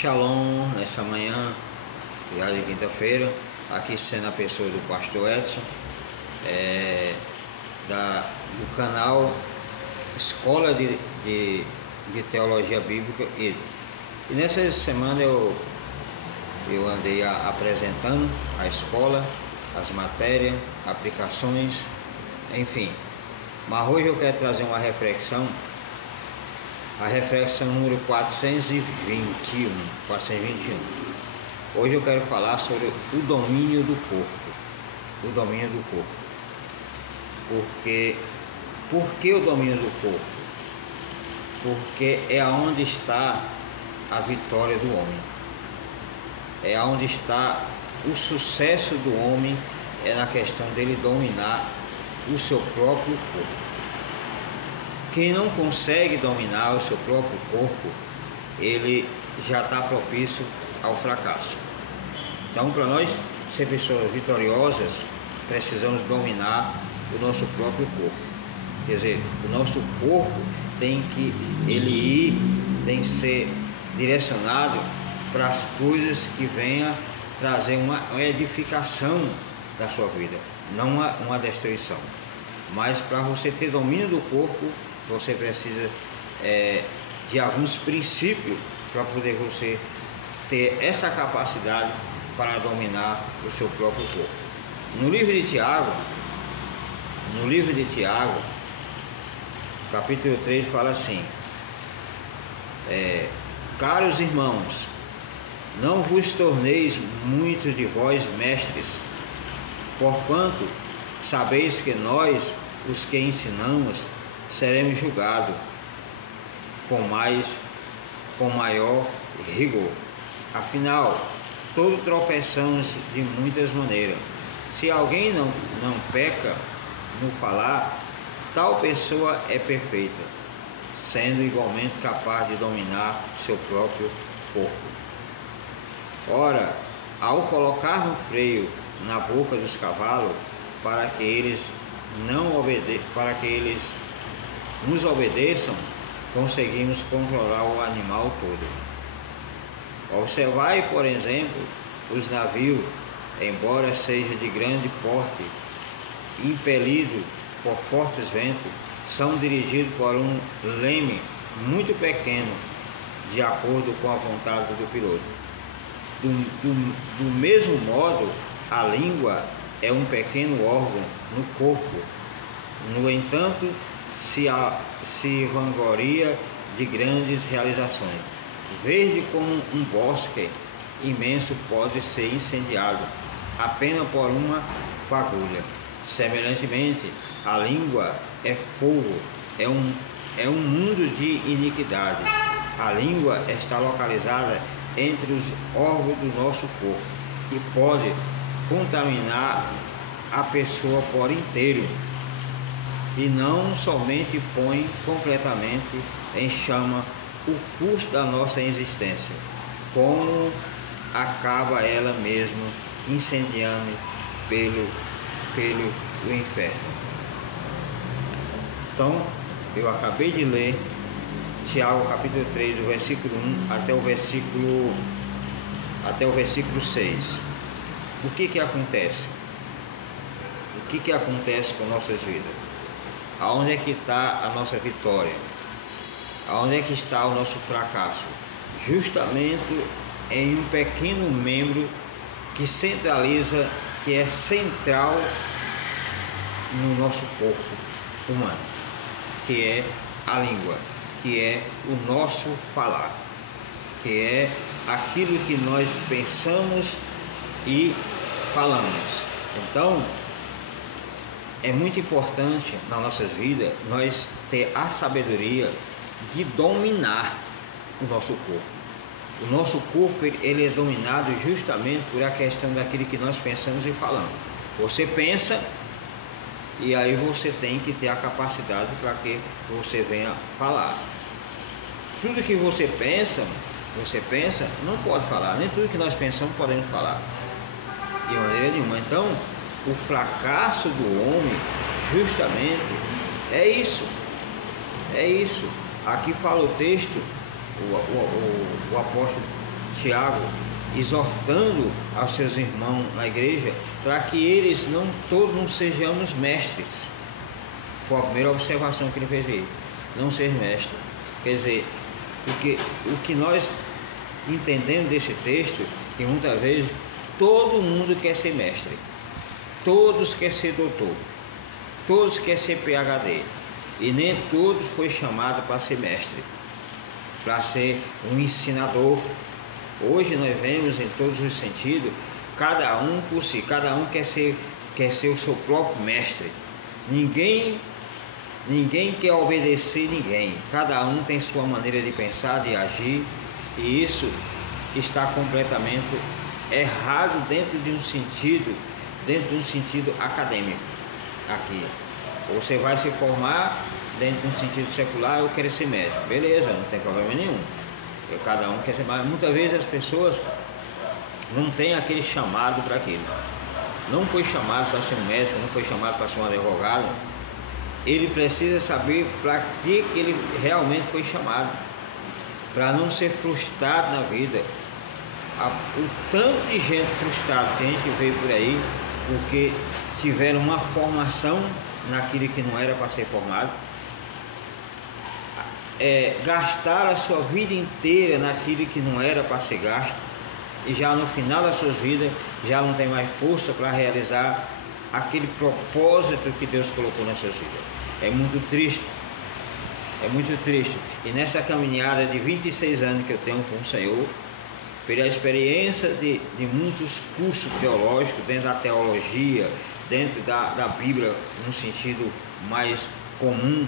Shalom, nessa manhã, já de quinta-feira, aqui sendo a pessoa do pastor Edson, do canal Escola de Teologia Bíblica. E nessa semana eu andei apresentando a escola, as matérias, aplicações, enfim. Mas hoje eu quero trazer uma reflexão, a reflexão número 421. Hoje eu quero falar sobre o domínio do corpo. O domínio do corpo. Por que o domínio do corpo? Porque é onde está a vitória do homem. É onde está o sucesso do homem, é na questão dele dominar o seu próprio corpo. Quem não consegue dominar o seu próprio corpo, ele já está propício ao fracasso. Então, para nós ser pessoas vitoriosas, precisamos dominar o nosso próprio corpo. Quer dizer, o nosso corpo tem que tem que ser direcionado para as coisas que venham trazer uma edificação da sua vida, não uma destruição. Mas para você ter domínio do corpo, você precisa de alguns princípios para poder você ter essa capacidade para dominar o seu próprio corpo. No livro de Tiago, capítulo 3, fala assim: caros irmãos, não vos torneis muitos de vós mestres, porquanto sabeis que nós, os que ensinamos, seremos julgados com maior rigor. Afinal, todos tropeçamos de muitas maneiras. Se alguém não peca no falar, tal pessoa é perfeita, sendo igualmente capaz de dominar seu próprio corpo. Ora, ao colocar um freio na boca dos cavalos, para que eles nos obedeçam, conseguimos controlar o animal todo. Observai, por exemplo, os navios, embora seja de grande porte, impelidos por fortes ventos, são dirigidos por um leme muito pequeno, de acordo com a vontade do piloto. Do mesmo modo, a língua é um pequeno órgão no corpo. No entanto, se vangloria de grandes realizações. Verde como um bosque imenso pode ser incendiado apenas por uma fagulha. Semelhantemente, a língua é fogo, é um mundo de iniquidade. A língua está localizada entre os órgãos do nosso corpo e pode contaminar a pessoa por inteiro, e não somente põe completamente em chama o curso da nossa existência, como acaba ela mesma incendiando pelo inferno. Então, eu acabei de ler Tiago capítulo 3, do versículo 1 até o versículo 6. O que acontece? O que acontece com nossas vidas? Aonde é que está a nossa vitória? Aonde é que está o nosso fracasso? Justamente em um pequeno membro que centraliza, que é central no nosso corpo humano, que é a língua, que é o nosso falar, que é aquilo que nós pensamos e falamos. Então, é muito importante na nossas vidas nós ter a sabedoria de dominar o nosso corpo. O nosso corpo ele é dominado justamente por a questão daquilo que nós pensamos e falamos. Você pensa e aí você tem que ter a capacidade para que você venha falar. Tudo que você pensa, não pode falar. Nem tudo que nós pensamos podemos falar de maneira nenhuma. Então, o fracasso do homem justamente é isso. Aqui fala o texto, o apóstolo Tiago, exortando aos seus irmãos na igreja, para que eles todos não sejamos mestres. Foi a primeira observação que ele fez aí, não ser mestre. Quer dizer, porque o que nós entendemos desse texto, que muitas vezes todo mundo quer ser mestre, todos querem ser doutor, todos querem ser PhD, e nem todos foi chamado para ser mestre, para ser um ensinador. Hoje nós vemos em todos os sentidos, cada um por si, cada um quer ser o seu próprio mestre. Ninguém quer obedecer ninguém, cada um tem sua maneira de pensar, de agir, e isso está completamente errado dentro de um sentido acadêmico. Aqui você vai se formar dentro de um sentido secular, eu quero ser médico, beleza, não tem problema nenhum, cada um quer ser, mas muitas vezes as pessoas não têm aquele chamado para aquilo, não foi chamado para ser um médico, não foi chamado para ser um advogado. Ele precisa saber para que ele realmente foi chamado, para não ser frustrado na vida. O tanto de gente frustrada que a gente vê por aí, porque tiveram uma formação naquilo que não era para ser formado, gastaram a sua vida inteira naquilo que não era para ser gasto, e já no final das suas vidas já não tem mais força para realizar aquele propósito que Deus colocou nas suas vidas. É muito triste, e nessa caminhada de 26 anos que eu tenho com o Senhor, pela experiência de muitos cursos teológicos, dentro da teologia, dentro da Bíblia, no sentido mais comum,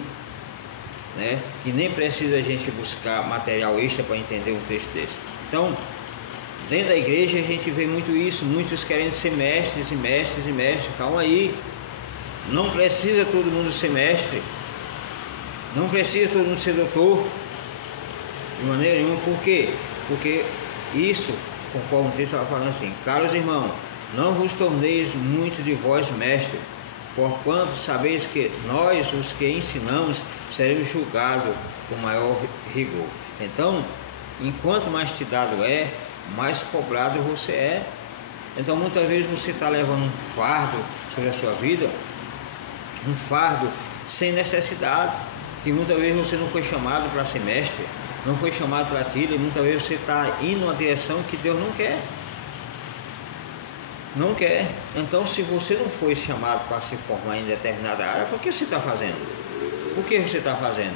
né? Que nem precisa a gente buscar material extra para entender um texto desse. Então, dentro da igreja a gente vê muito isso, muitos querendo ser mestres e mestres e mestres. Calma aí, não precisa todo mundo ser mestre, não precisa todo mundo ser doutor, de maneira nenhuma. Por quê? Porque isso, conforme o texto está falando assim: caros irmãos, não vos torneis muitos de vós mestres, porquanto sabeis que nós, os que ensinamos, seremos julgados com maior rigor. Então, enquanto mais te dado mais cobrado você é. Então, muitas vezes você está levando um fardo sobre a sua vida, um fardo sem necessidade, que muitas vezes você não foi chamado para ser mestre, não foi chamado para aquilo, e muitas vezes você está indo numa direção que Deus não quer. Não quer. Então, se você não foi chamado para se formar em determinada área, por que você está fazendo? Por que você está fazendo?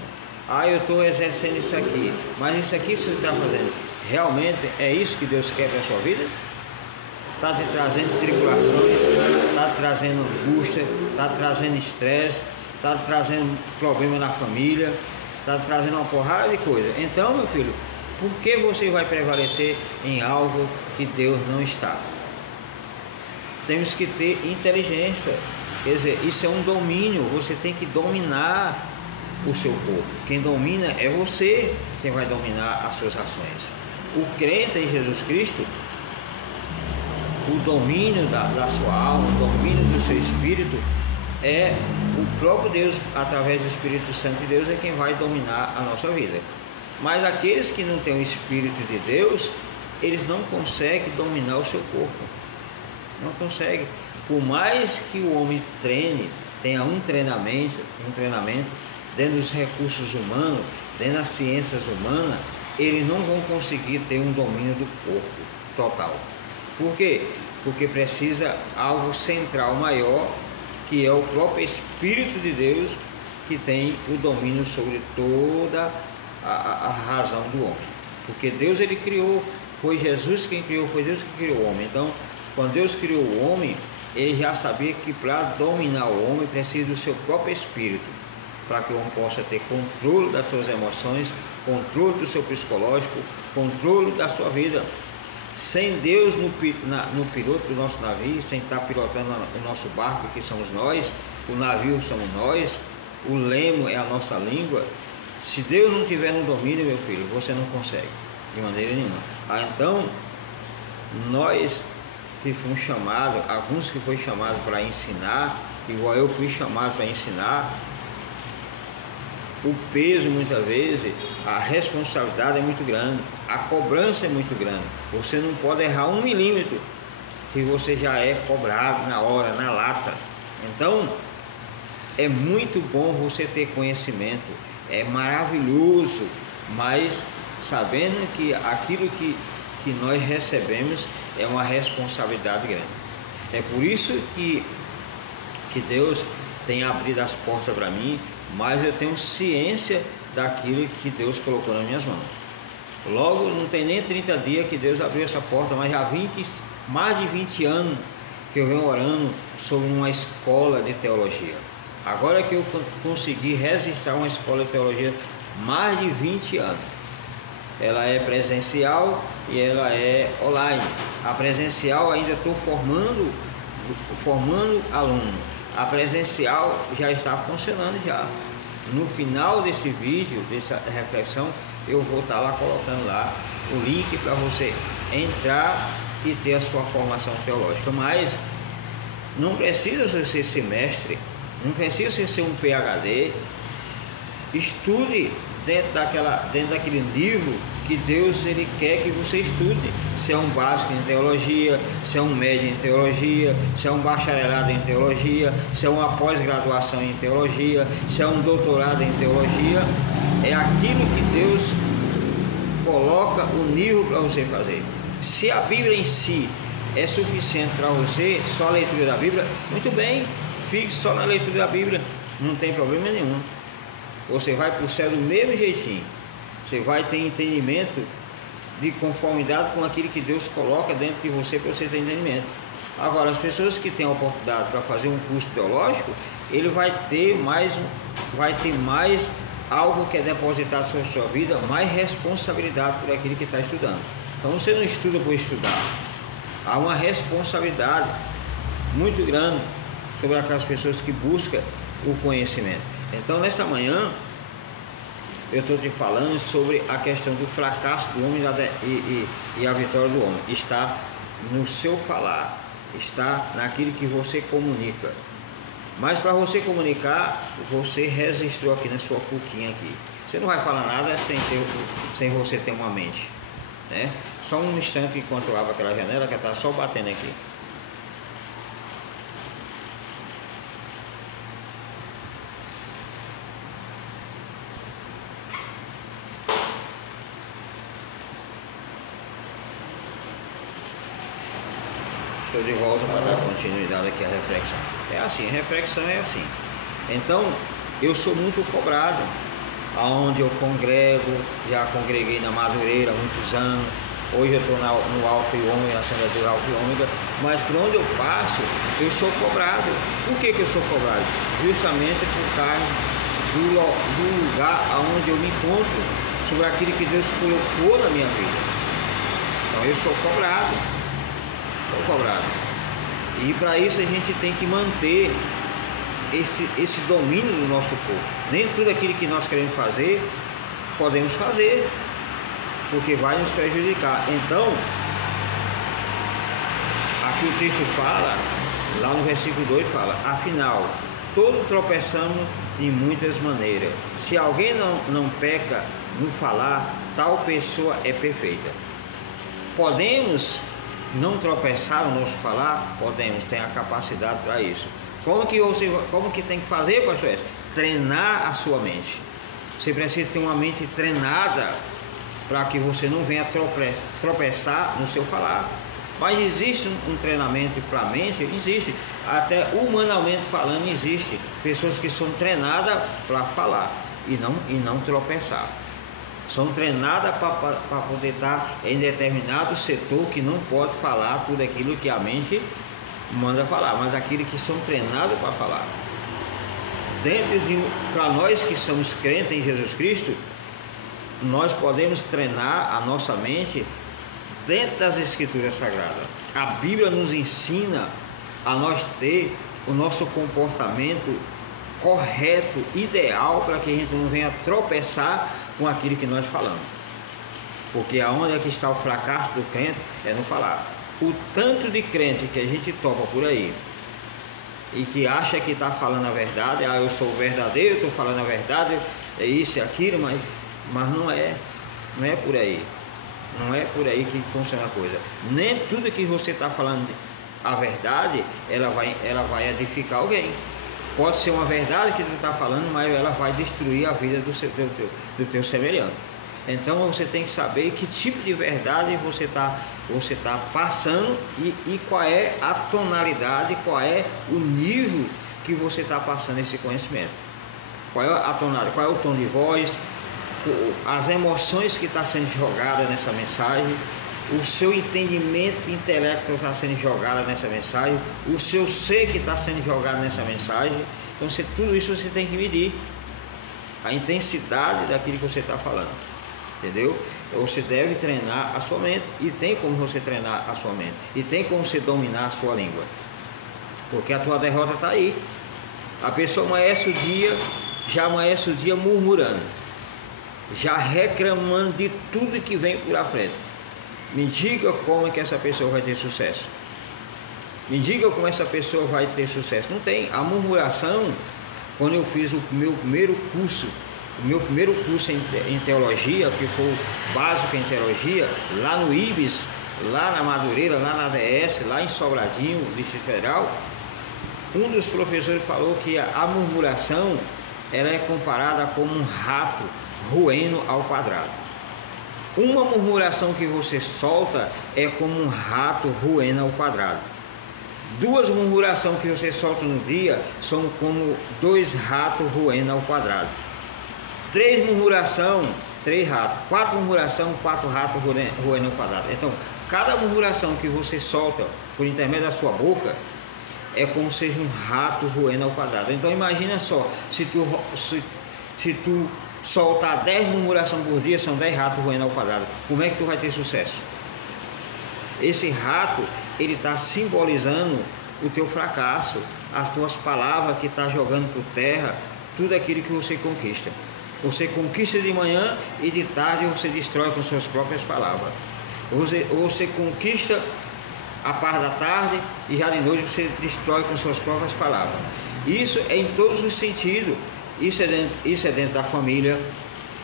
Eu estou exercendo isso aqui, mas isso aqui que você está fazendo, realmente é isso que Deus quer para a sua vida? Está te trazendo tribulações, está te trazendo angústia, está te trazendo estresse, está te trazendo problema na família, está te trazendo uma porrada de coisa. Então, meu filho, por que você vai prevalecer em algo que Deus não está? Temos que ter inteligência, quer dizer, isso é um domínio, você tem que dominar o seu corpo. Quem domina é você, quem vai dominar as suas ações. O crente em Jesus Cristo, o domínio da sua alma, o domínio do seu espírito, é o próprio Deus, através do Espírito Santo de Deus, é quem vai dominar a nossa vida. Mas aqueles que não têm o Espírito de Deus, eles não conseguem dominar o seu corpo. Não consegue. Por mais que o homem treine, tenha um treinamento dentro dos recursos humanos, dentro das ciências humanas, eles não vão conseguir ter um domínio do corpo total. Por quê? Porque precisa algo central maior, que é o próprio Espírito de Deus, que tem o domínio sobre toda a razão do homem. Porque Deus, ele criou, foi Jesus quem criou, foi Deus que criou o homem. Então, quando Deus criou o homem, ele já sabia que para dominar o homem precisa do seu próprio espírito, para que o homem possa ter controle das suas emoções, controle do seu psicológico, controle da sua vida. Sem Deus no piloto do nosso navio, sem estar pilotando o nosso barco, que somos nós, o navio somos nós, o lemo é a nossa língua. Se Deus não tiver no domínio, meu filho, você não consegue, de maneira nenhuma. Então, nós que fomos chamados, alguns que foram chamados para ensinar, igual eu fui chamado para ensinar, o peso muitas vezes, a responsabilidade é muito grande, a cobrança é muito grande. Você não pode errar 1 milímetro, que você já é cobrado na hora, na lata. Então, é muito bom você ter conhecimento, é maravilhoso, mas sabendo que aquilo que nós recebemos é uma responsabilidade grande. É por isso que Deus tem abrido as portas para mim, mas eu tenho ciência daquilo que Deus colocou nas minhas mãos. Logo, não tem nem 30 dias que Deus abriu essa porta, mas já mais de 20 anos que eu venho orando sobre uma escola de teologia. Agora que eu consegui registrar uma escola de teologia, mais de 20 anos. Ela é presencial e ela é online. A presencial ainda estou formando alunos. A presencial já está funcionando já. No final desse vídeo, dessa reflexão, eu vou estar lá colocando lá o link para você entrar e ter a sua formação teológica. Mas não precisa você ser mestre, não precisa você ser um PhD. Estude dentro daquele livro que Deus ele quer que você estude. Se é um básico em teologia, se é um médio em teologia, se é um bacharelado em teologia, se é uma pós-graduação em teologia, se é um doutorado em teologia, é aquilo que Deus coloca o nível para você fazer. Se a Bíblia em si é suficiente para você, só a leitura da Bíblia, muito bem, fique só na leitura da Bíblia, não tem problema nenhum. Você vai para o céu do mesmo jeitinho. Você vai ter entendimento de conformidade com aquilo que Deus coloca dentro de você para você ter entendimento. Agora, as pessoas que têm a oportunidade para fazer um curso teológico, ele vai ter mais algo que é depositado sobre a sua vida, mais responsabilidade por aquilo que está estudando. Então você não estuda por estudar. Há uma responsabilidade muito grande sobre aquelas pessoas que buscam o conhecimento. Então, nesta manhã, eu estou te falando sobre a questão do fracasso do homem e a vitória do homem. Está no seu falar, está naquilo que você comunica. Mas para você comunicar, você registrou aqui na sua cuquinha aqui. Você não vai falar nada sem você ter uma mente, né? Só um instante enquanto eu abro aquela janela que está só batendo aqui. Estou de volta para dar continuidade aqui à reflexão. É assim, a reflexão é assim. Então, eu sou muito cobrado. Aonde eu congrego, já congreguei na Madureira há muitos anos. Hoje eu estou no Alfa e Ômega, na Assembleia do Alfa e Ômega. Mas por onde eu passo, eu sou cobrado. Por que eu sou cobrado? Justamente por causa do lugar aonde eu me encontro, sobre aquilo que Deus colocou na minha vida. Então eu sou cobrado. E para isso a gente tem que manter esse domínio do nosso corpo. Nem tudo aquilo que nós queremos fazer, podemos fazer, porque vai nos prejudicar. Então, aqui o texto fala, lá no versículo 2 fala: afinal, todos tropeçamos de muitas maneiras. Se alguém não peca no falar, tal pessoa é perfeita. Podemos não tropeçar no nosso falar? Podemos, tem a capacidade para isso. Como que tem que fazer, pastor S? Treinar a sua mente. Você precisa ter uma mente treinada para que você não venha tropeçar no seu falar. Mas existe um treinamento para a mente? Existe. Até humanamente falando, existe pessoas que são treinadas para falar e não tropeçar. São treinadas para poder estar em determinado setor que não pode falar tudo aquilo que a mente manda falar, mas aqueles que são treinados para falar. Para nós que somos crentes em Jesus Cristo, nós podemos treinar a nossa mente dentro das Escrituras Sagradas. A Bíblia nos ensina a nós ter o nosso comportamento correto, ideal, para que a gente não venha tropeçar com aquilo que nós falamos. Porque aonde é que está o fracasso do crente? É no falar. O tanto de crente que a gente topa por aí e que acha que está falando a verdade, eu sou verdadeiro, estou falando a verdade, é isso, é aquilo, mas não é por aí. Não é por aí que funciona a coisa. Nem tudo que você está falando a verdade, ela vai edificar alguém. Pode ser uma verdade que tu está falando, mas ela vai destruir a vida do teu semelhante. Então você tem que saber que tipo de verdade você tá passando e qual é a tonalidade, qual é o nível que você está passando esse conhecimento. Qual é a tonalidade, qual é o tom de voz, as emoções que está sendo jogada nessa mensagem, o seu entendimento intelectual está sendo jogado nessa mensagem, o seu ser que está sendo jogado nessa mensagem. Então tudo isso você tem que medir a intensidade daquilo que você está falando, entendeu? Você deve treinar a sua mente, e tem como você treinar a sua mente, e tem como você dominar a sua língua, porque a tua derrota está aí. A pessoa já amanhece o dia murmurando, já reclamando de tudo que vem por à frente. Me diga como é que essa pessoa vai ter sucesso. Me diga como essa pessoa vai ter sucesso. Não tem. A murmuração, quando eu fiz o meu primeiro curso em teologia, que foi o básico em teologia, lá no IBES, lá na Madureira, lá na ADS, lá em Sobradinho, Distrito Federal, um dos professores falou que a murmuração, ela é comparada como um rato roendo ao quadrado. Uma murmuração que você solta é como um rato roendo ao quadrado. Duas murmurações que você solta no dia são como 2 ratos roendo ao quadrado. 3 murmurações, 3 ratos. 4 murmurações, 4 ratos roendo ao quadrado. Então, cada murmuração que você solta por intermédio da sua boca é como se seja um rato roendo ao quadrado. Então imagina só, se tu soltar 10 murmurações por dia, são 10 ratos roendo ao quadrado. Como é que tu vai ter sucesso? Esse rato, ele está simbolizando o teu fracasso, as tuas palavras que está jogando por terra, tudo aquilo que você conquista. Você conquista de manhã e de tarde você destrói com suas próprias palavras. Você conquista a parte da tarde e já de noite você destrói com suas próprias palavras. Isso é em todos os sentidos. Isso é dentro da família,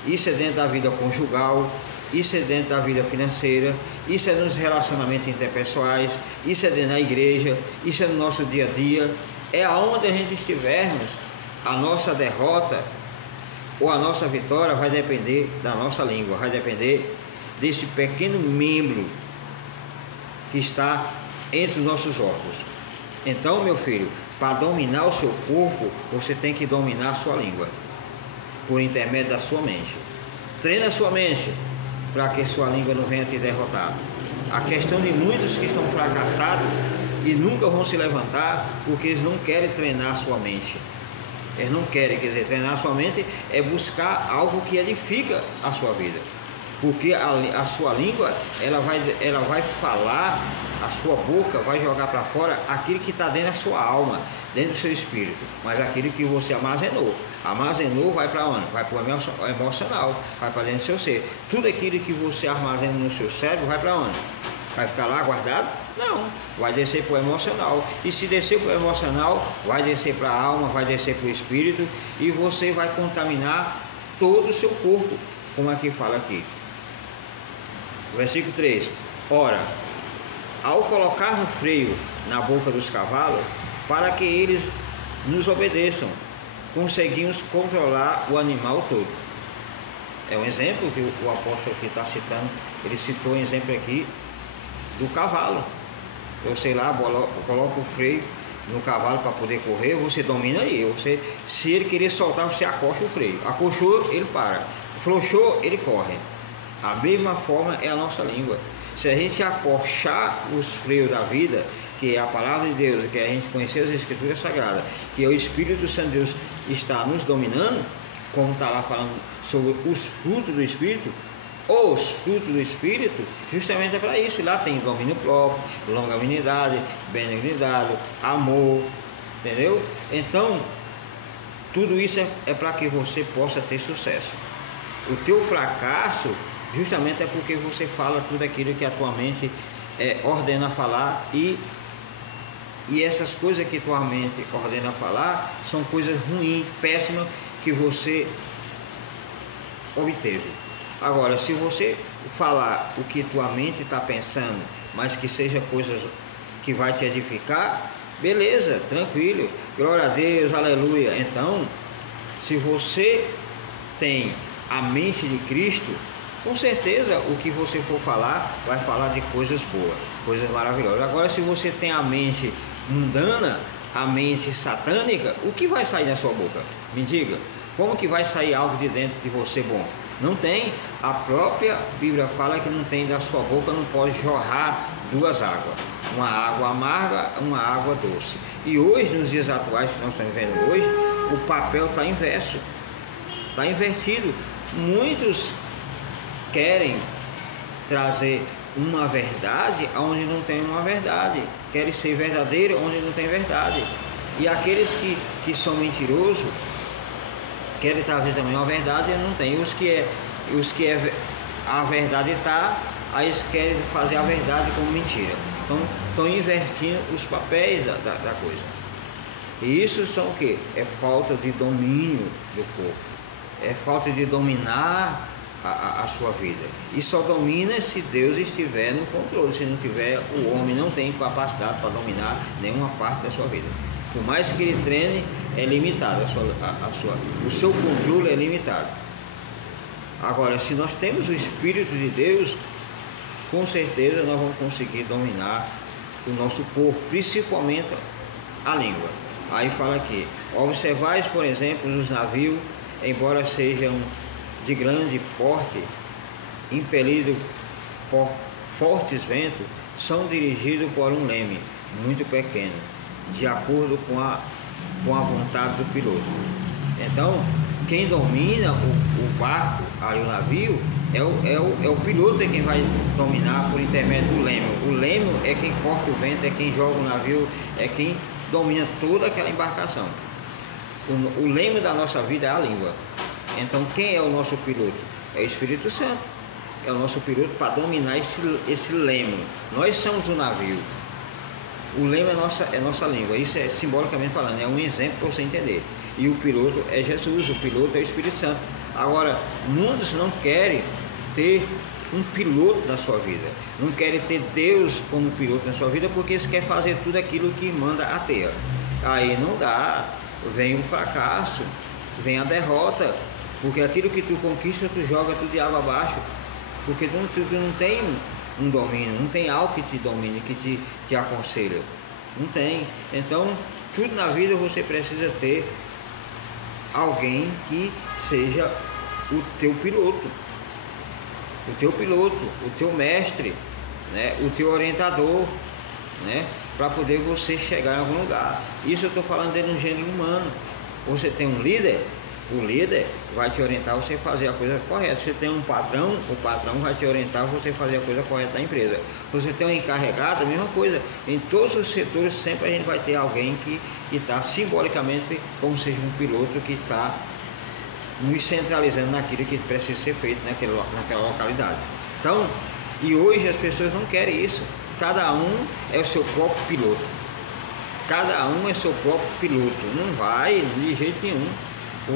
isso é dentro da vida conjugal, isso é dentro da vida financeira, isso é nos relacionamentos interpessoais, isso é dentro da igreja, isso é no nosso dia a dia. É aonde a gente estivermos, a nossa derrota ou a nossa vitória vai depender da nossa língua, vai depender desse pequeno membro que está entre os nossos órgãos. Então, meu filho, para dominar o seu corpo, você tem que dominar a sua língua, por intermédio da sua mente. Treina a sua mente, para que sua língua não venha te derrotar. A questão de muitos que estão fracassados e nunca vão se levantar, porque eles não querem treinar a sua mente. Eles não querem, quer dizer, treinar a sua mente é buscar algo que edifica a sua vida. Porque a sua língua, ela vai falar, a sua boca vai jogar para fora aquilo que está dentro da sua alma, dentro do seu espírito. Mas aquilo que você armazenou vai para onde? Vai para o emocional, vai para dentro do seu ser. Tudo aquilo que você armazena no seu cérebro vai para onde? Vai ficar lá guardado? Não, vai descer para o emocional. E se descer para o emocional, vai descer para a alma, vai descer para o espírito, e você vai contaminar todo o seu corpo, como aqui fala aqui. Versículo 3. Ora, ao colocar um freio na boca dos cavalos, para que eles nos obedeçam, conseguimos controlar o animal todo. É um exemplo que o apóstolo aqui está citando. Ele citou um exemplo aqui do cavalo. Eu sei lá, coloco o freio no cavalo para poder correr, você domina ele. Se ele querer soltar, você acosta o freio. Acochou, ele para. Flochou, ele corre. A mesma forma é a nossa língua. Se a gente acorchar os freios da vida, que é a palavra de Deus, que a gente conhecer as Escrituras Sagradas, que o Espírito Santo de Deus está nos dominando, como está lá falando sobre os frutos do Espírito, os frutos do Espírito, justamente é para isso. Lá tem domínio próprio, longanimidade, benignidade, amor, entendeu? Então, tudo isso é para que você possa ter sucesso. O teu fracasso justamente é porque você fala tudo aquilo que a tua mente ordena falar, e essas coisas que tua mente ordena falar são coisas ruins, péssimas, que você obteve. Agora, se você falar o que tua mente está pensando, mas que seja coisas que vai te edificar, beleza, tranquilo, glória a Deus, aleluia. Então, se você tem a mente de Cristo, com certeza o que você for falar, vai falar de coisas boas, coisas maravilhosas. Agora, se você tem a mente mundana, a mente satânica, o que vai sair da sua boca? Me diga, como que vai sair algo de dentro de você bom? Não tem. A própria Bíblia fala que não tem, da sua boca não pode jorrar duas águas, uma água amarga, uma água doce. E hoje, nos dias atuais que nós estamos vendo hoje, o papel está inverso, está invertido. Muitos querem trazer uma verdade onde não tem uma verdade, querem ser verdadeiro onde não tem verdade. E aqueles que são mentirosos querem trazer também uma verdade e não tem. Os que a verdade está, aí eles querem fazer a verdade como mentira. Então estão invertindo os papéis da coisa. E isso são o quê? É falta de domínio do corpo, é falta de dominar a sua vida. E só domina se Deus estiver no controle. Se não tiver, o homem não tem capacidade para dominar nenhuma parte da sua vida. Por mais que ele treine, é limitado, o seu controle é limitado. Agora, se nós temos o Espírito de Deus, com certeza nós vamos conseguir dominar o nosso corpo, principalmente a língua. Aí fala aqui: observais, por exemplo, os navios, embora sejam de grande porte, impelidos por fortes ventos, são dirigidos por um leme muito pequeno, de acordo com a vontade do piloto. Então, quem domina o barco, aí o navio, é o piloto, é quem vai dominar por intermédio do leme. O leme é quem corta o vento, é quem joga o navio, é quem domina toda aquela embarcação. O leme da nossa vida é a língua. Então, quem é o nosso piloto? É o Espírito Santo. É o nosso piloto para dominar esse leme. Nós somos o navio. O leme é nossa língua. Isso é simbolicamente falando, é um exemplo para você entender. E o piloto é Jesus, o piloto é o Espírito Santo. Agora, muitos não querem ter um piloto na sua vida, não querem ter Deus como piloto na sua vida, porque eles querem fazer tudo aquilo que manda a ter. Aí não dá, vem o fracasso, vem a derrota, porque aquilo que tu conquista, tu joga tudo de água abaixo, porque tu não tem um domínio, não tem algo que te domine, que te aconselha, não tem. Então, tudo na vida você precisa ter alguém que seja o teu piloto, o teu mestre, né? O teu orientador, né? Para poder você chegar em algum lugar. Isso eu estou falando dentro do gênero humano. Você tem um líder, o líder vai te orientar você fazer a coisa correta. Você tem um patrão, o patrão vai te orientar você fazer a coisa correta da empresa. Você tem um encarregado, a mesma coisa. Em todos os setores sempre a gente vai ter alguém que está simbolicamente como seja um piloto que está nos centralizando naquilo que precisa ser feito naquela localidade. Então, e hoje as pessoas não querem isso. Cada um é o seu próprio piloto. Cada um é seu próprio piloto. Não vai de jeito nenhum.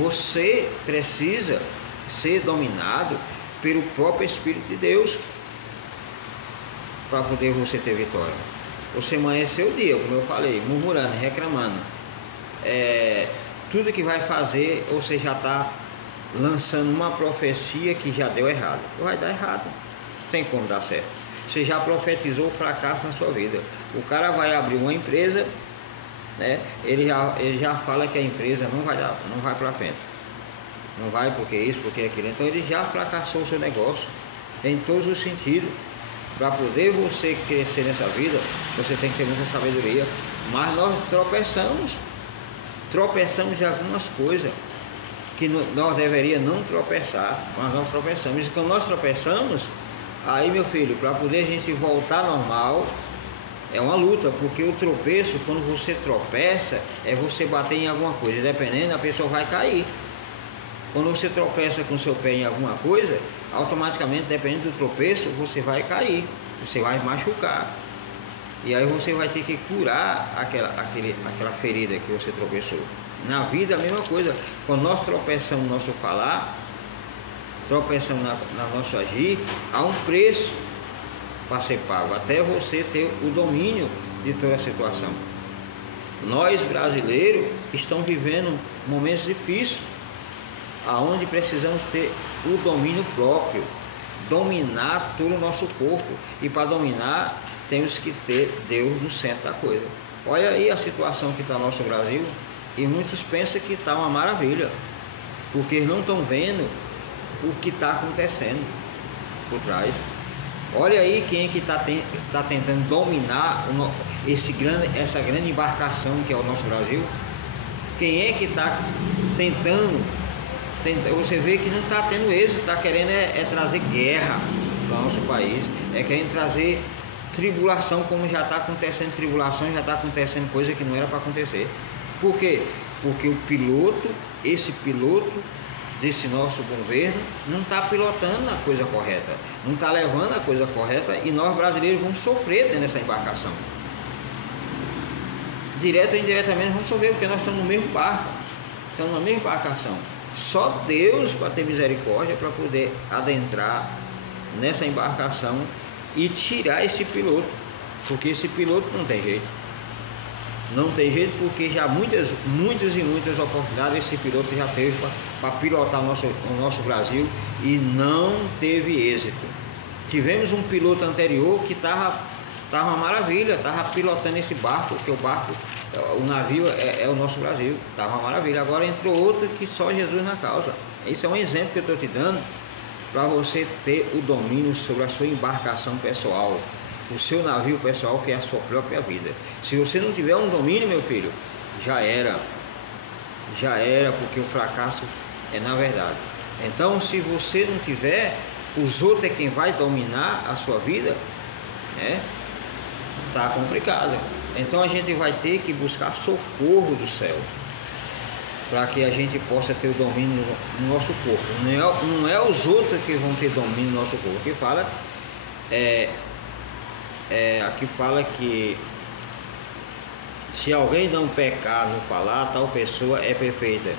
Você precisa ser dominado pelo próprio Espírito de Deus para poder você ter vitória. Você amanheceu o dia, como eu falei, murmurando, reclamando. Tudo que vai fazer, você já está lançando uma profecia que já deu errado. Vai dar errado. Não tem como dar certo. Você já profetizou o fracasso na sua vida. O cara vai abrir uma empresa, né? Ele já fala que a empresa não vai para frente. Não vai porque isso, porque aquilo. Então ele já fracassou o seu negócio em todos os sentidos. Para poder você crescer nessa vida, você tem que ter muita sabedoria. Mas nós tropeçamos em algumas coisas que nós deveríamos não tropeçar, mas nós tropeçamos. E quando nós tropeçamos, aí, meu filho, para poder a gente voltar normal, é uma luta, porque o tropeço, quando você tropeça, é você bater em alguma coisa, dependendo, a pessoa vai cair. Quando você tropeça com o seu pé em alguma coisa, automaticamente, dependendo do tropeço, você vai cair, você vai machucar. E aí você vai ter que curar aquela ferida que você tropeçou. Na vida, a mesma coisa. Quando nós tropeçamos no nosso falar, tropeçamos na nosso agir, há um preço para ser pago, até você ter o domínio de toda a situação. Nós brasileiros estamos vivendo momentos difíceis, aonde precisamos ter o domínio próprio, dominar todo o nosso corpo, e para dominar temos que ter Deus no centro da coisa. Olha aí a situação que está no nosso Brasil, e muitos pensam que está uma maravilha, porque eles não estão vendo o que está acontecendo por trás. Olha aí quem é que está tentando dominar essa grande embarcação que é o nosso Brasil. Quem é que está tentando? Você vê que não está tendo êxito, está querendo trazer guerra para o nosso país, querendo trazer tribulação, como já está acontecendo tribulação, já está acontecendo coisa que não era para acontecer. Por quê? Porque esse piloto desse nosso governo não está pilotando a coisa correta, não está levando a coisa correta, e nós brasileiros vamos sofrer dentro dessa embarcação. Direto ou indiretamente vamos sofrer, porque nós estamos no mesmo barco, estamos na mesma embarcação. Só Deus para ter misericórdia, para poder adentrar nessa embarcação e tirar esse piloto, porque esse piloto não tem jeito. Não tem jeito, porque já muitas oportunidades esse piloto já teve para pilotar o nosso Brasil e não teve êxito. Tivemos um piloto anterior que estava uma maravilha, estava pilotando esse barco, porque o navio é o nosso Brasil, estava uma maravilha. Agora entrou outro que só Jesus na causa. Esse é um exemplo que eu estou te dando para você ter o domínio sobre a sua embarcação pessoal, o seu navio pessoal, que é a sua própria vida. Se você não tiver um domínio, meu filho, já era, porque o fracasso é na verdade. Então, se você não tiver, os outros é quem vai dominar a sua vida, né? Tá complicado. Então a gente vai ter que buscar socorro do céu, para que a gente possa ter o domínio no nosso corpo. Não é os outros que vão ter domínio no nosso corpo. Aqui fala que se alguém não pecar no falar, tal pessoa é perfeita,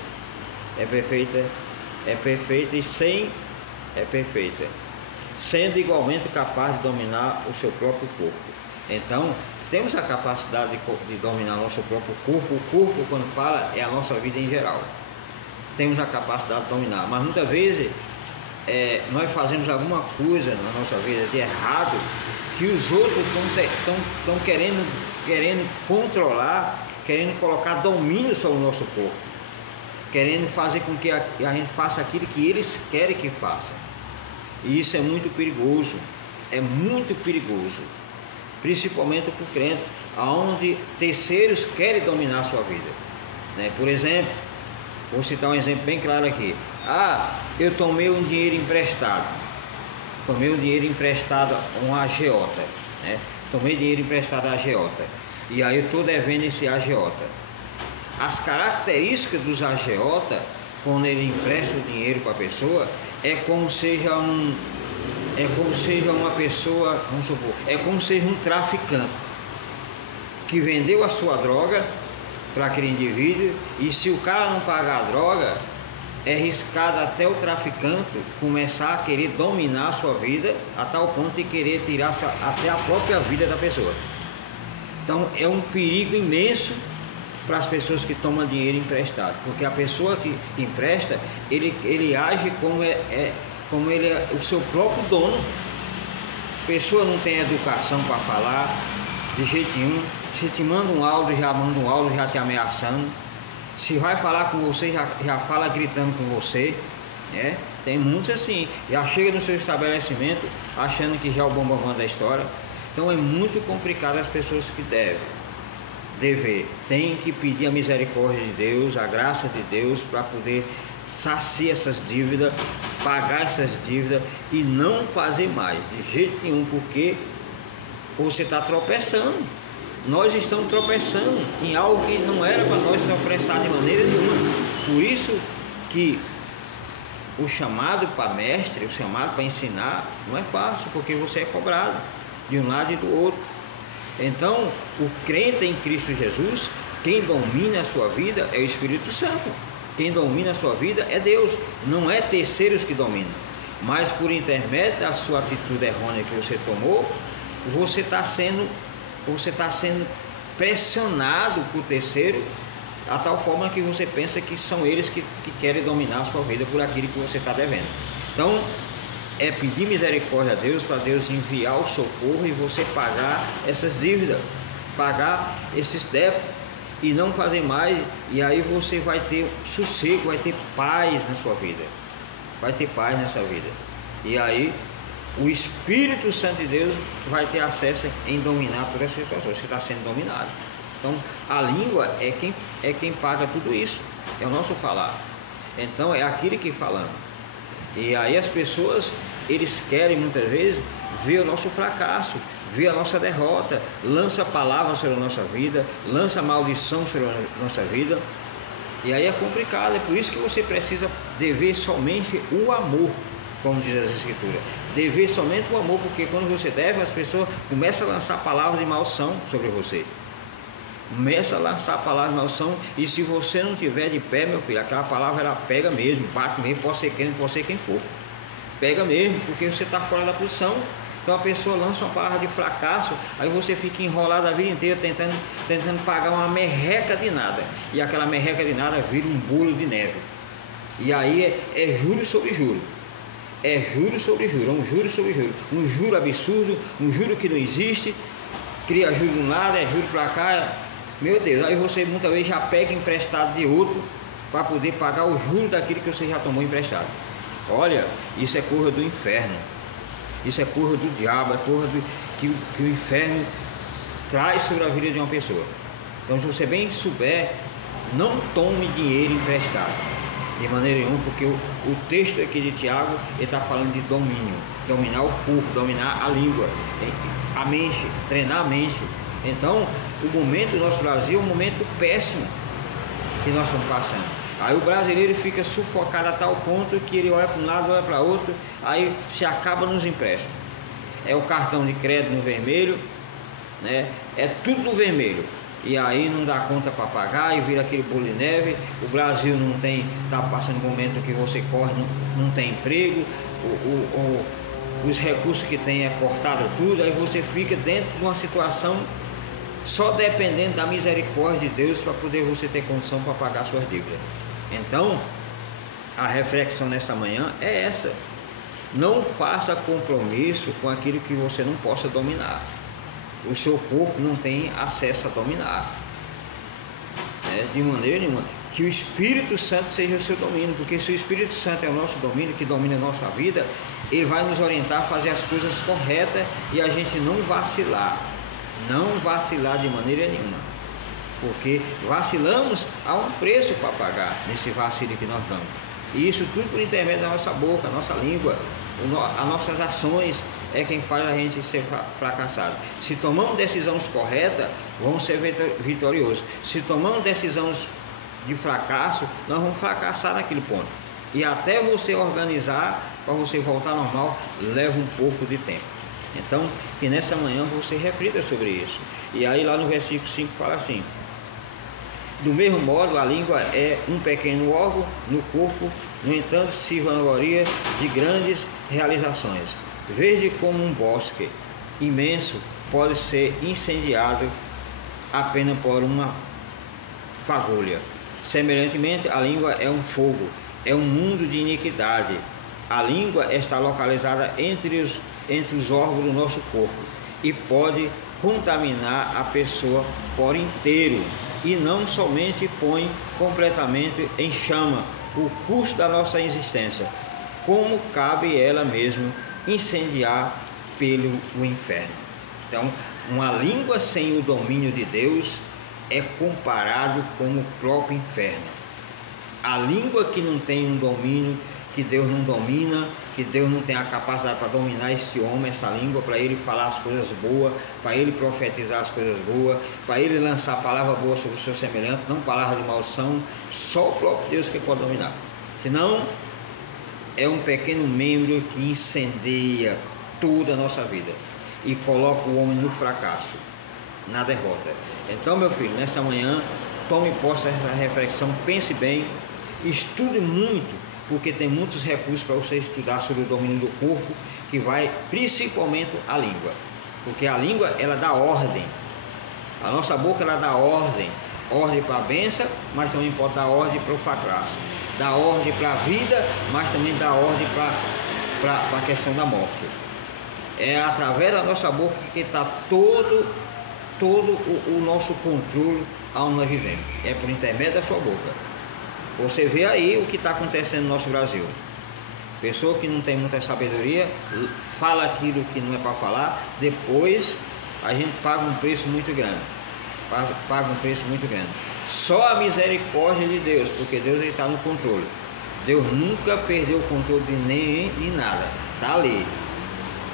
sendo igualmente capaz de dominar o seu próprio corpo. Então, temos a capacidade de dominar nosso próprio corpo. O corpo, quando fala, é a nossa vida em geral. Temos a capacidade de dominar, mas muitas vezes nós fazemos alguma coisa na nossa vida de errado, que os outros estão querendo controlar, querendo colocar domínio sobre o nosso corpo, querendo fazer com que a gente faça aquilo que eles querem que faça. E isso é muito perigoso, principalmente para o crente, onde terceiros querem dominar a sua vida, né? Por exemplo, vou citar um exemplo bem claro aqui. Eu tomei um dinheiro emprestado, a um agiota, né? Tomei dinheiro emprestado a agiota, e aí eu estou devendo esse agiota. As características dos agiota, quando ele empresta o dinheiro para a pessoa, é como seja uma pessoa, vamos supor, é como seja um traficante que vendeu a sua droga para aquele indivíduo, e se o cara não pagar a droga, é arriscado até o traficante começar a querer dominar a sua vida, a tal ponto de querer tirar até a própria vida da pessoa. Então é um perigo imenso para as pessoas que tomam dinheiro emprestado, porque a pessoa que empresta, ele age como ele é o seu próprio dono. A pessoa não tem educação para falar de jeito nenhum. Se te manda um áudio, já te ameaçando. Se vai falar com você, já fala gritando com você, né? Tem muitos assim, já chega no seu estabelecimento achando que já é o bambambam da história. Então é muito complicado. As pessoas que tem que pedir a misericórdia de Deus, a graça de Deus, para poder saciar essas dívidas, pagar essas dívidas e não fazer mais de jeito nenhum, porque você está tropeçando. Nós estamos tropeçando em algo que não era para nós tropeçar de maneira nenhuma. Por isso que o chamado para mestre, o chamado para ensinar, não é fácil, porque você é cobrado de um lado e do outro. Então, o crente em Cristo Jesus, quem domina a sua vida é o Espírito Santo. Quem domina a sua vida é Deus, não é terceiros que dominam. mas por intermédio da sua atitude errônea que você tomou, você está sendo pressionado por terceiro, a tal forma que você pensa que são eles que querem dominar a sua vida por aquilo que você está devendo. Então, é pedir misericórdia a Deus, para Deus enviar o socorro e você pagar essas dívidas, pagar esses débitos e não fazer mais, e aí você vai ter sossego, vai ter paz na sua vida, vai ter paz nessa vida, e aí o Espírito Santo de Deus vai ter acesso em dominar toda essa situação. Você está sendo dominado. Então a língua é quem paga tudo isso, é o nosso falar. Então é aquilo que falamos. E aí as pessoas, eles querem muitas vezes ver o nosso fracasso, ver a nossa derrota, lança palavras sobre a nossa vida, lança maldição sobre a nossa vida, e aí é complicado. É por isso que você precisa dever somente o amor, como diz as Escrituras. Dever somente o amor, porque quando você deve, as pessoas começam a lançar palavras de maldição sobre você. Começa a lançar palavras de maldição, e se você não tiver de pé, meu filho, aquela palavra ela pega mesmo, bate mesmo, pode ser quem for. Pega mesmo, porque você está fora da posição. Então a pessoa lança uma palavra de fracasso, aí você fica enrolado a vida inteira tentando pagar uma merreca de nada. E aquela merreca de nada vira um bolo de neve. E aí é juro sobre juro. É juro sobre juro, um juro sobre juro. Um juro absurdo, um juro que não existe. Cria juro de um lado, é juro para cá. Meu Deus, aí você muitas vezes já pega emprestado de outro para poder pagar o juro daquilo que você já tomou emprestado. Olha, isso é coisa do inferno. Isso é coisa do diabo, é coisa que o inferno traz sobre a vida de uma pessoa. Então, se você bem souber, não tome dinheiro emprestado de maneira nenhuma, porque o texto aqui de Tiago, ele está falando de domínio, dominar o corpo, dominar a língua, a mente, treinar a mente. Então, o momento do nosso Brasil é um momento péssimo que nós estamos passando. Aí o brasileiro fica sufocado a tal ponto que ele olha para um lado, olha para outro, aí se acaba nos empréstimos. É o cartão de crédito no vermelho, né? É tudo no vermelho. E aí não dá conta para pagar e vira aquele bolo de neve. O Brasil não tem, está passando um momento que você corre, não tem emprego, os recursos que tem é cortado tudo, aí você fica dentro de uma situação só dependendo da misericórdia de Deus para poder você ter condição para pagar suas dívidas. Então, a reflexão nessa manhã é essa: não faça compromisso com aquilo que você não possa dominar. O seu corpo não tem acesso a dominar, né? De maneira nenhuma. Que o Espírito Santo seja o seu domínio, porque se o Espírito Santo é o nosso domínio, que domina a nossa vida, ele vai nos orientar a fazer as coisas corretas e a gente não vacilar de maneira nenhuma, porque vacilamos, há um preço para pagar nesse vacilo que nós damos, e isso tudo por intermédio da nossa boca, nossa língua, as nossas ações é quem faz a gente ser fracassado. Se tomamos decisões corretas, vamos ser vitoriosos. Se tomamos decisões de fracasso, nós vamos fracassar naquele ponto, e até você organizar para você voltar ao normal leva um pouco de tempo. Então, que nessa manhã você reflita sobre isso. E aí lá no versículo 5 fala assim: do mesmo modo, a língua é um pequeno órgão no corpo, no entanto se vangloria de grandes realizações. Verde como um bosque imenso pode ser incendiado apenas por uma fagulha. Semelhantemente, a língua é um fogo, é um mundo de iniquidade. A língua está localizada entre os órgãos do nosso corpo e pode contaminar a pessoa por inteiro, e não somente põe completamente em chama o curso da nossa existência, como cabe ela mesma incendiar pelo inferno. Então, uma língua sem o domínio de Deus é comparado com o próprio inferno. A língua que não tem um domínio, que Deus não domina, que Deus não tem a capacidade para dominar esse homem, essa língua, para ele falar as coisas boas, para ele profetizar as coisas boas, para ele lançar palavra boa sobre o seu semelhante, não palavra de maldição. Só o próprio Deus que pode dominar. Senão, é um pequeno membro que incendeia toda a nossa vida e coloca o homem no fracasso, na derrota. Então, meu filho, nessa manhã, tome posse dessa reflexão, pense bem, estude muito porque tem muitos recursos para você estudar sobre o domínio do corpo, que vai principalmente a língua, porque a língua ela dá ordem, a nossa boca ela dá ordem para a bênção, mas também pode dar ordem para o fracasso, dá ordem para a vida, mas também dá ordem para a questão da morte. É através da nossa boca que está todo o nosso controle aonde nós vivemos, é por intermédio da sua boca. Você vê aí o que está acontecendo no nosso Brasil. Pessoa que não tem muita sabedoria, fala aquilo que não é para falar, depois a gente paga um preço muito grande. Paga um preço muito grande. Só a misericórdia de Deus, porque Deus está no controle. Deus nunca perdeu o controle de nada. Está ali.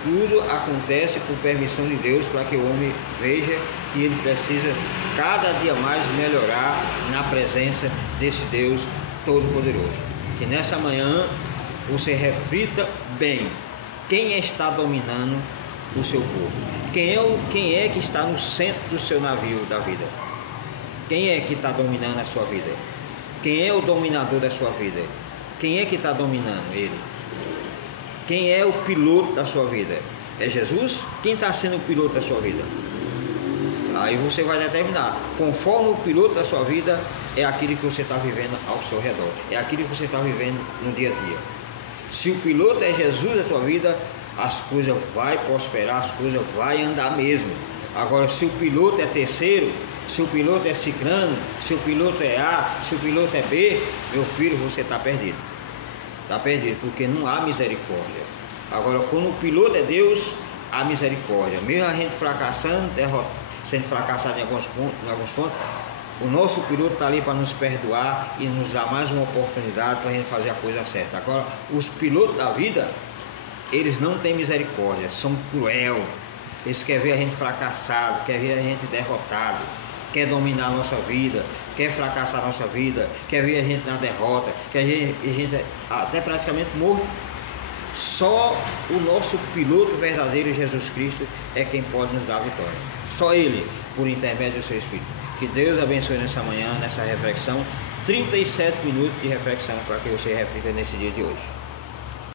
Tudo acontece por permissão de Deus, para que o homem veja que ele precisa cada dia mais melhorar na presença desse Deus Todo-Poderoso. Que nessa manhã você reflita bem quem está dominando o seu corpo. Quem é que está no centro do seu navio da vida? Quem é que está dominando a sua vida? Quem é o dominador da sua vida? Quem é que está dominando ele? Quem é o piloto da sua vida? É Jesus? Quem está sendo o piloto da sua vida? Aí você vai determinar. Conforme o piloto da sua vida, é aquilo que você está vivendo ao seu redor. É aquilo que você está vivendo no dia a dia. Se o piloto é Jesus da sua vida, as coisas vão prosperar, as coisas vão andar mesmo. Agora, se o piloto é terceiro, se o piloto é ciclano, se o piloto é A, se o piloto é B, meu filho, você está perdido. Está perdido, porque não há misericórdia. Agora, quando o piloto é Deus, há misericórdia. Mesmo a gente fracassando, sendo fracassado em alguns pontos, o nosso piloto está ali para nos perdoar e nos dar mais uma oportunidade para a gente fazer a coisa certa. Agora, os pilotos da vida, eles não têm misericórdia, são cruel. Eles querem ver a gente fracassado, querem ver a gente derrotado, quer dominar a nossa vida, quer fracassar a nossa vida, quer ver a gente na derrota, quer ver a gente até praticamente morto. Só o nosso piloto verdadeiro, Jesus Cristo, é quem pode nos dar a vitória. Só Ele, por intermédio do seu Espírito. Que Deus abençoe nessa manhã, nessa reflexão. 37 minutos de reflexão para que você reflita nesse dia de hoje.